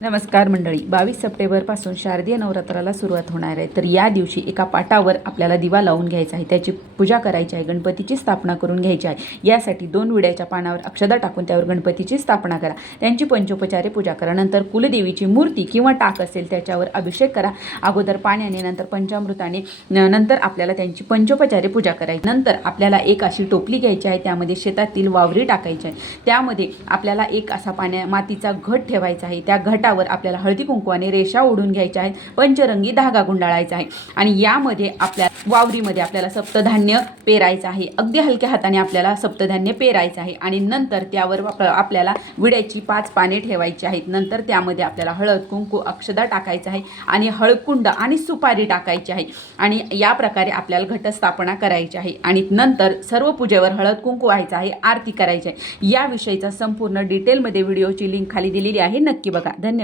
नमस्कार मंडळी, 22 सप्टेंबरपासून शारदीय नवरात्राला सुरुवात होणार आहे. तर या दिवशी एका पाटावर आपल्याला दिवा लावून घ्यायचा आहे, त्याची पूजा करायची आहे, गणपतीची स्थापना करून घ्यायची आहे. यासाठी 2 विड्याच्या पानावर अक्षता टाकून त्यावर गणपतीची स्थापना करा, त्यांची पंचोपचारे पूजा करा. नंतर कुलदेवीची मूर्ती किंवा टाक असेल त्याच्यावर अभिषेक करा. अगोदर पाण्याने, नंतर पंचामृताने, नंतर आपल्याला त्यांची पंचोपचारे पूजा करायची. नंतर आपल्याला एक अशी टोपली घ्यायची आहे, त्यामध्ये शेतातील वावरी टाकायची आहे. त्यामध्ये आपल्याला एक असा मातीचा घट ठेवायचा आहे. त्या घटावर आपल्याला हळदी कुंकवाने रेषा ओढून घ्यायच्या आहेत, पंचरंगी धागा गुंडाळायचा आहे आणि यामध्ये आपल्या वावरीमध्ये आपल्याला सप्तधान्य पेरायचं आहे. अगदी हलक्या हाताने आपल्याला सप्तधान्य पेरायचं आहे आणि नंतर त्यावर आपल्याला विड्याची 5 पाने ठेवायची आहेत. नंतर त्यामध्ये आपल्याला हळद कुंकू अक्षदा टाकायचं आहे आणि हळकुंड आणि सुपारी टाकायची आहे आणि या प्रकारे आपल्याला घटस्थापना करायची आहे आणि नंतर सर्व पूजेवर हळद कुंकू व्हायचं आहे, आरती करायची आहे. याविषयीचा संपूर्ण डिटेलमध्ये व्हिडिओची लिंक खाली दिलेली आहे, नक्की बघा. धन्यवाद.